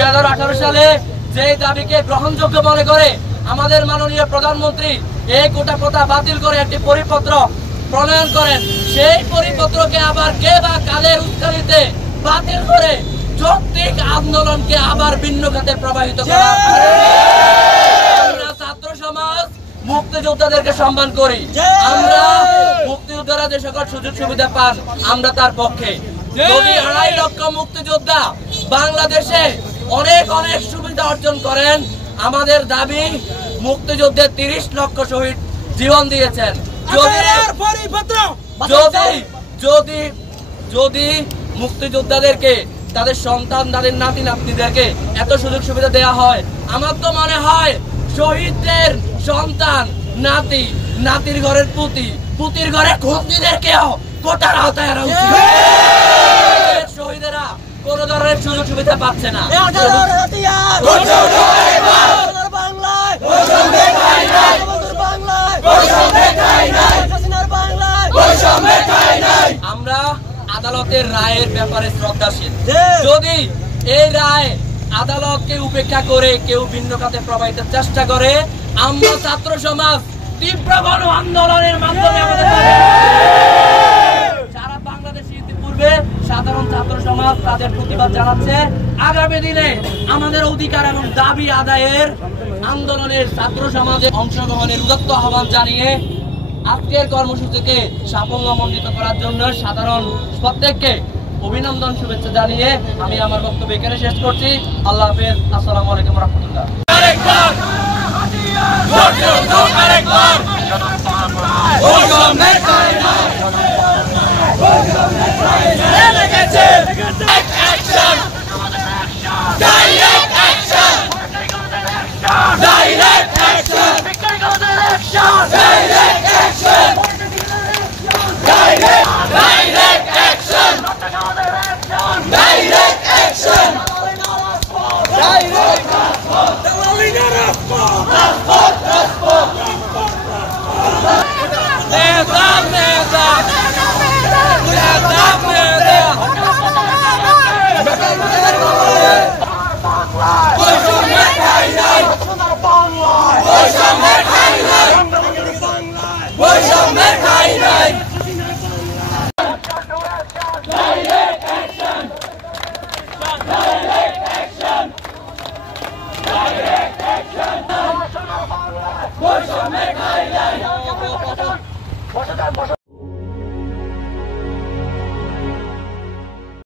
2018 সালে যে দাবিকে গ্রহণযোগ্য মনে করে আমাদের মাননীয় প্রধানমন্ত্রী এই কোটা প্রথা বাতিল করে একটি পরিপত্র প্রণয়ন করেন। সেই পরিপত্রকে আবার কে বা কাদের উস্কানিতে বাতিল করে যৌক্তিক আন্দোলনকে আবার ভিন্ন খাতে প্রবাহিত করা। আমরা ছাত্র সমাজ মুক্তিযোদ্ধাদেরকে সম্মান করি, আমরা মুক্তিযোদ্ধারা যে সকল সুযোগ সুবিধা পান আমরা তার পক্ষে। যদি 2.5 লক্ষ মুক্তিযোদ্ধা বাংলাদেশে অনেক অনেক সুবিধা অর্জন করেন, আমাদের দাবি মুক্তিযুদ্ধে 30 লক্ষ শহীদ জীবন দিয়েছেন। যদি মুক্তিযোদ্ধাদেরকে তাদের সন্তান তাদের নাতি নাতনিদেরকে এত সুযোগ সুবিধা দেওয়া হয়, আমার তো মনে হয় শহীদদের সন্তান নাতি নাতির ঘরের পুতির ঘরের খুঁতিদেরকেও কোটার আওতায় আনা উচিত। শহীদেরা কোন ধরনের সুযোগ সুবিধা পাচ্ছে না। আমরা আদালতের রায়ের ব্যাপারে শ্রদ্ধাশীল। যদি এই রায় আদালতকে উপেক্ষা করে কেউ ভিন্ন খাতে প্রবাহিতের চেষ্টা করে, আমরা ছাত্র সমাজ তীব্র গণ আন্দোলনের মাধ্যমে সারা বাংলাদেশে ইতিপূর্বে সাধারণ ছাত্র সমাজ তাদের প্রতিবাদ জানাচ্ছে। আগামী দিনে আমাদের অধিকার এবং দাবি আদায়ের আন্দোলনের ছাত্র সমাজের অংশগ্রহণের উদাত্ত আহ্বান জানিয়ে আজকের কর্মসূচিকে সাফল্যমণ্ডিত করার জন্য সাধারণ প্রত্যেককে অভিনন্দন শুভেচ্ছা জানিয়ে আমি আমার বক্তব্য এখানে শেষ করছি। আল্লাহ হাফেজ। আসসালামু আলাইকুম ওয়া রাহমাতুল্লাহ।